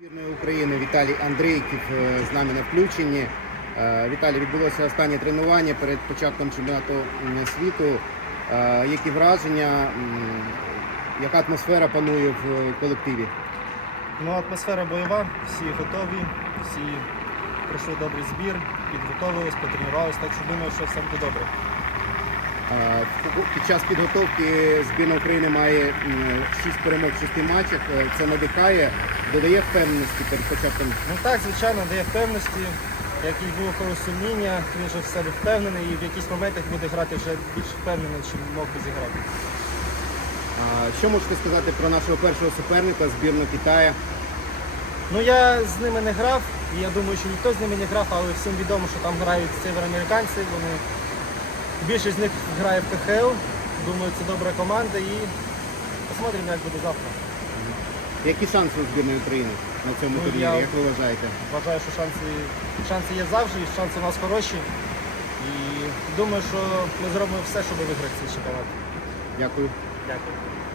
Збірної України Віталій Андрійків е, з нами на включенні. Е, Віталій, відбулося останнє тренування перед початком чемпіонату світу. Е, Які враження, яка атмосфера панує в колективі? Ну, атмосфера бойова, всі готові, всі пройшли добрий збір, підготовились, потренувалися, так що думаю, що все буде добре. Під час підготовки збірна України має 6 перемог в 6 матчах. Це надихає, додає впевненості перед початком. Ну так, звичайно, дає впевненості. Як і було колись сумління, він вже в себе впевнений і в якісь моментах буде грати вже більш впевнений, чим мог би зіграти. А Що можете сказати про нашого першого суперника, збірну Китаю? Ну я з ними не грав, і я думаю, що ніхто з ними не грав, але всім відомо, що там грають североамериканці. Вони більшість з них грає в КХЛ. Думаю, це добра команда і посмотримо, як буде завтра. Які шанси у збірної України на цьому Ну, турнірі, я- як ви вважаєте? Вважаю, що шанси, шанси є завжди, шанси у нас хороші. І думаю, що ми зробимо все, щоб виграти цей чемпіонат. Дякую. Дякую.